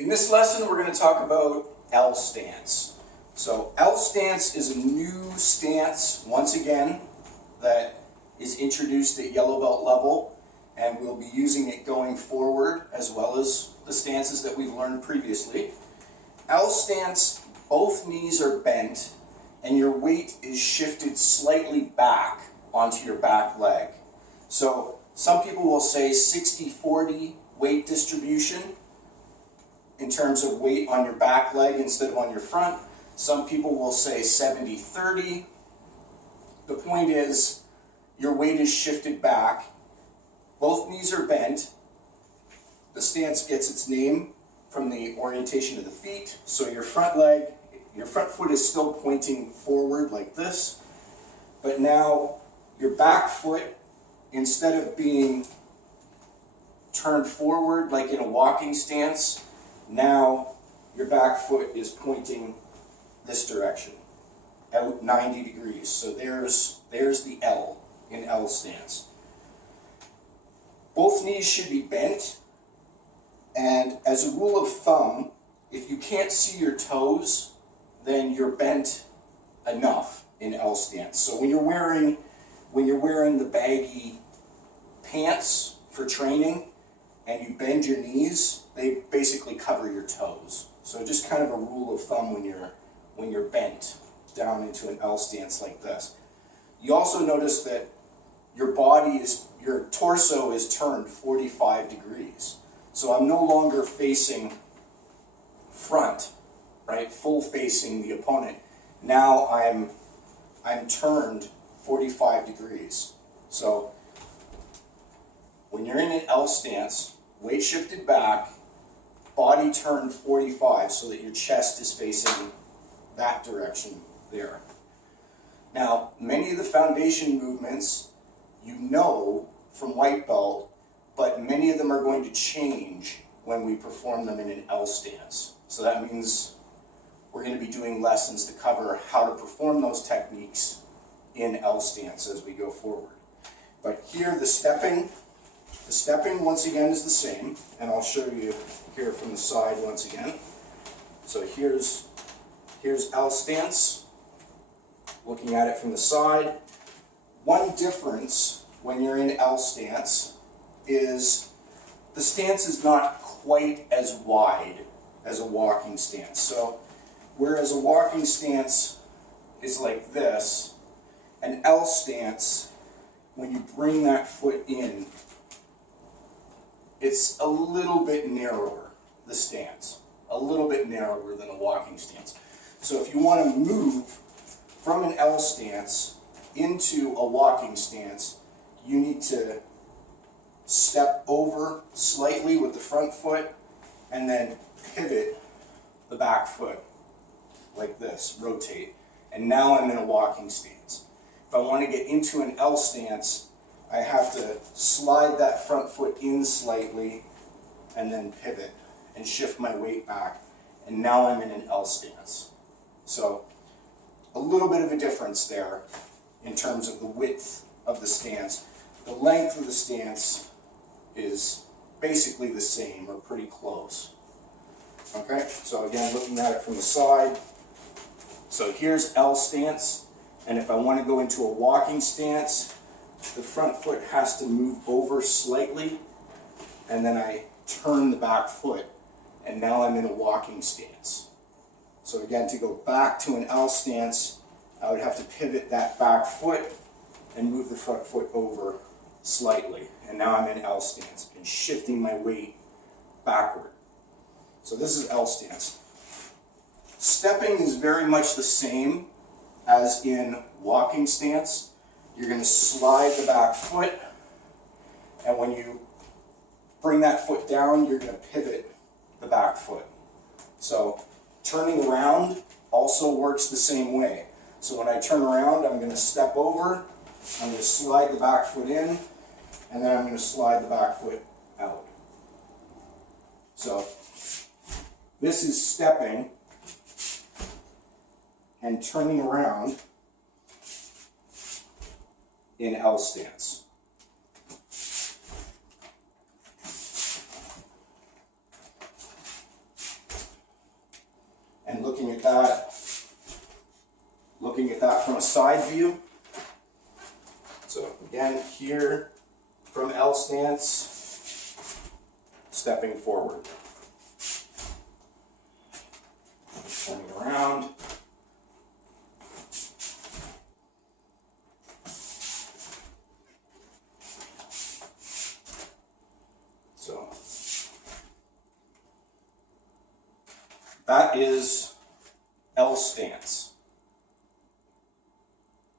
In this lesson, we're going to talk about L stance. So L stance is a new stance, once again, that is introduced at yellow belt level, and we'll be using it going forward as well as the stances that we've learned previously. L stance, both knees are bent and your weight is shifted slightly back onto your back leg. So some people will say 60-40 weight distribution in terms of weight on your back leg instead of on your front. Some people will say 70-30. The point is, your weight is shifted back. Both knees are bent. The stance gets its name from the orientation of the feet. So your front foot is still pointing forward like this, but now your back foot, instead of being turned forward like in a walking stance, now your back foot is pointing this direction, out 90 degrees. So there's the L in L stance. Both knees should be bent, and as a rule of thumb, if you can't see your toes, then you're bent enough in L stance. So when you're wearing the baggy pants for training and you bend your knees, they basically cover your toes. So just kind of a rule of thumb when you're bent down into an L stance like this. You also notice that your torso is turned 45 degrees. So I'm no longer facing front, right? Full facing the opponent. Now I'm turned 45 degrees. So when you're in an L stance, weight shifted back, body turned 45 so that your chest is facing that direction there. Now, many of the foundation movements you know from white belt, but many of them are going to change when we perform them in an L stance. So that means we're going to be doing lessons to cover how to perform those techniques in L stance as we go forward. But here the stepping once again is the same, and I'll show you here from the side once again. So here's L stance, looking at it from the side. One difference when you're in L stance is the stance is not quite as wide as a walking stance. So whereas a walking stance is like this, an L stance, when you bring that foot in, it's a little bit narrower, the stance, a little bit narrower than a walking stance. So if you want to move from an L stance into a walking stance, you need to step over slightly with the front foot and then pivot the back foot like this, rotate. And now I'm in a walking stance. If I want to get into an L stance, I have to slide that front foot in slightly and then pivot and shift my weight back. And now I'm in an L stance. So a little bit of a difference there in terms of the width of the stance. The length of the stance is basically the same or pretty close. Okay, so again, looking at it from the side. So here's L stance, and if I want to go into a walking stance, the front foot has to move over slightly, and then I turn the back foot, and now I'm in a walking stance. So again, to go back to an L stance, I would have to pivot that back foot and move the front foot over slightly, and now I'm in L stance and shifting my weight backward. So this is L stance. Stepping is very much the same as in walking stance. You're going to slide the back foot, and when you bring that foot down, you're going to pivot the back foot. So turning around also works the same way. So when I turn around, I'm going to step over, I'm going to slide the back foot in, and then I'm going to slide the back foot out. So this is stepping and turning around in L stance. at that from a side view. So again, here from L stance, stepping forward. Turning around. So that is L stance.